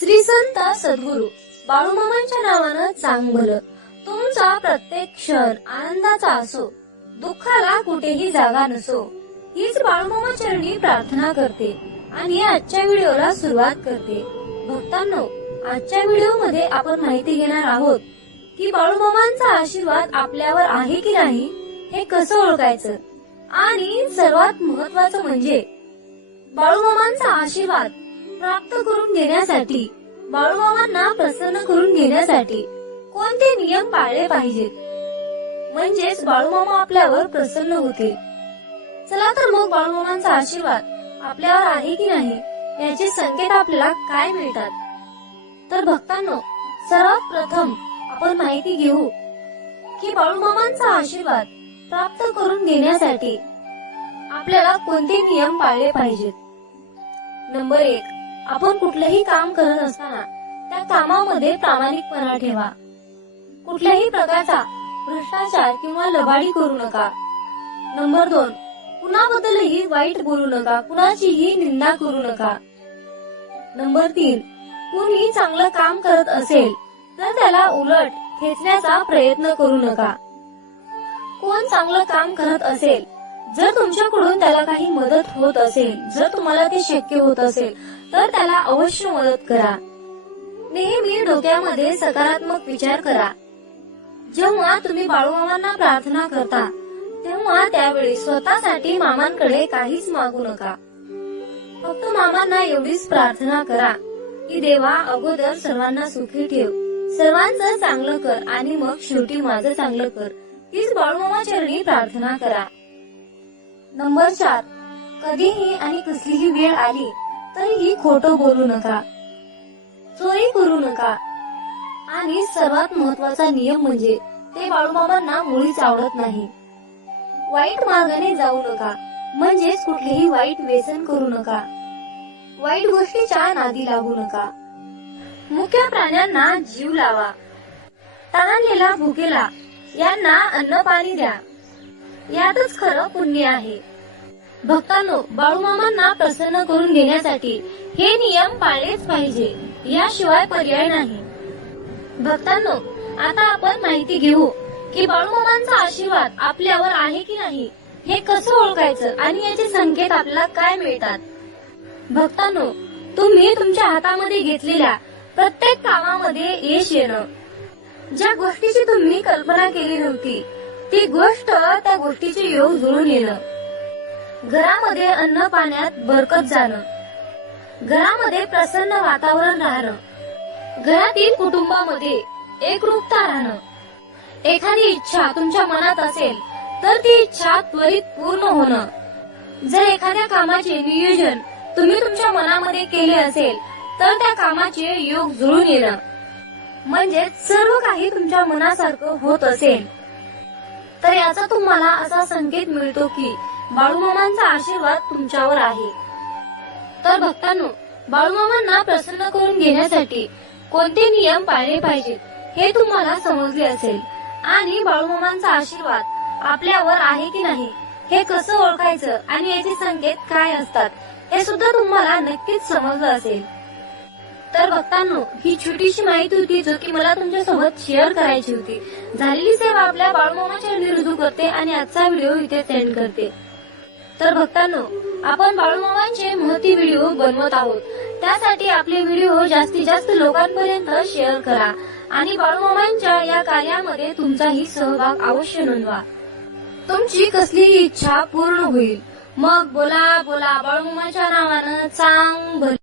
श्री संत सद्गुरू बाळूमामांच्या नावानं चांग भलं तुमचा प्रत्येक क्षण आनंदाचा असो दुःखाला कुठेही जागा नसो. हीच बाळूमामा चरणी प्रार्थना करते आणि आजच्या व्हिडिओला सुरुवात करते. भक्तांनो आजच्या व्हिडिओमध्ये आपण माहिती घेणार आहोत की बाळूमामांचा आशीर्वाद आपल्यावर आहे की नाही हे कसं ओळखायचं? आणि सर्वात महत्वाचं म्हणजे बाळूमामांचा आशीर्वाद प्राप्त करून घेण्यासाठी बाळूमामांना प्रसन्न करून घेण्यासाठी कोणते नियम पाळले पाहिजेत? म्हणजेच बाळूमामा आपल्यावर प्रसन्न होतील. चला तर मग बाळूमामांचा आशीर्वाद आपल्यावर आहे की नाही याचे संकेत आपल्याला काय मिळतात? तर भक्तांनो सर्वात प्रथम आपण माहिती घेऊ की बाळूमामांचा आशीर्वाद प्राप्त करून घेण्यासाठी आपल्याला कोणते नियम पाळले पाहिजेत? नंबर एक आपण कुठलंही काम करत असताना त्या कामामध्ये प्रामाणिकपणा ठेवा. कुठल्याही प्रकारचा भ्रष्टाचार किंवा लबाडी करू नका. नंबर दोन कुणाबद्दलही वाईट बोलू नका कुणाचीही निंदा करू नका. नंबर तीन कुणी चांगलं काम करत असेल तर त्याला उलट खेचण्याचा प्रयत्न करू नका. कोण चांगलं काम करत असेल जर तुमच्याकडून त्याला काही मदत होत असेल जर तुम्हाला ते शक्य होत असेल तर त्याला अवश्य मदत करा. नेहमी डोक्यामध्ये सकारात्मक विचार करा. जेव्हा तुम्ही बाळूमामांना प्रार्थना करता तेव्हा त्यावेळी स्वतःसाठी मामांकडे काहीच मागू नका. फक्त मामांना एवढीच प्रार्थना करा की देवा अगोदर सर्वांना सुखी ठेव. सर्वांचं चांगलं कर आणि मग शेवटी माझं चांगलं कर. हीच बाळूमामा चरणी प्रार्थना करा. नंबर चार. कधीही आणि कसलीही वेळ आली तरीही खोटं बोलू नका. चोरी करू नका. आणि सर्वात महत्त्वाचा नियम म्हणजे ते बाळूबाबांना मुळीच आवडत नाही. वाईट मार्गाने जाऊ नका. म्हणजेच कुठलेही वाईट व्यसन करू नका. वाईट गोष्टीच्या नादी लागू नका. मुख्य प्राण्यांना जीव लावा. तहानलेला भुकेला यांना अन्न पाणी द्या. यातच खरं पुण्य आहे. भक्तांनो बाळूमामांना प्रसन्न करून घेण्यासाठी हे नियम पाळलेच पाहिजे. याशिवाय पर्याय नाही. भक्तांनो आता आपण माहिती घेऊ की बाळूमामांचा आशीर्वाद आपल्यावर आहे की नाही हे कसं ओळखायचं आणि याचे संकेत आपल्याला काय मिळतात? भक्तांनो तुम्ही तुमच्या हातामध्ये घेतलेल्या प्रत्येक कामामध्ये यश येणं. ज्या गोष्टीची तुम्ही कल्पना केली नव्हती ती गोष्ट त्या गोष्टीचे योग जुळून येणं. घरामध्ये अन्न पाण्यात बरकत जाणं. घरामध्ये प्रसन्न वातावरण राहणं. घरातील कुटुंबामध्ये एकरूपता राहणं. एखादी इच्छा तुमच्या मनात असेल तर ती इच्छा त्वरित पूर्ण होणं. जर एखाद्या कामाचे नियोजन तुम्ही तुमच्या मनामध्ये केले असेल तर त्या कामाचे योग जुळून येणं. म्हणजे सर्व काही तुमच्या मनासारखं होत असेल. तर याचा तुम्हाला असा संकेत मिळतो की बाळूमामांचा आशीर्वाद तुमच्यावर आहे. तर भक्तांनो बाळूमामांना प्रसन्न करून घेण्यासाठी कोणते नियम पाळले पाहिजेत हे तुम्हाला समजले असेल. आणि बाळूमामांचा आशीर्वाद आपल्यावर आहे की नाही हे कसं ओळखायचं आणि याचे संकेत काय असतात हे सुद्धा तुम्हाला नक्कीच समजलं असेल. तर भक्तांनो ही छोटीशी माहिती होती जो की मला तुमच्यासोबत शेअर करायची होती. झालेली सेवा आपल्या बाळूमामाच्या रुजू करते आणि आजचा व्हिडिओ इथे सेंड करते. तर भक्तांनो आपण बाळूमामांचे महती व्हिडिओ बनवत आहोत. त्यासाठी आपले व्हिडिओ जास्तीत जास्त लोकांपर्यंत शेअर करा आणि बाळूमामांच्या या कार्यामध्ये तुमचाही सहभाग अवश्य नोंदवा. तुमची कसलीही इच्छा पूर्ण होईल. मग बोला बोला बाळूमामाच्या नावानं चांग भर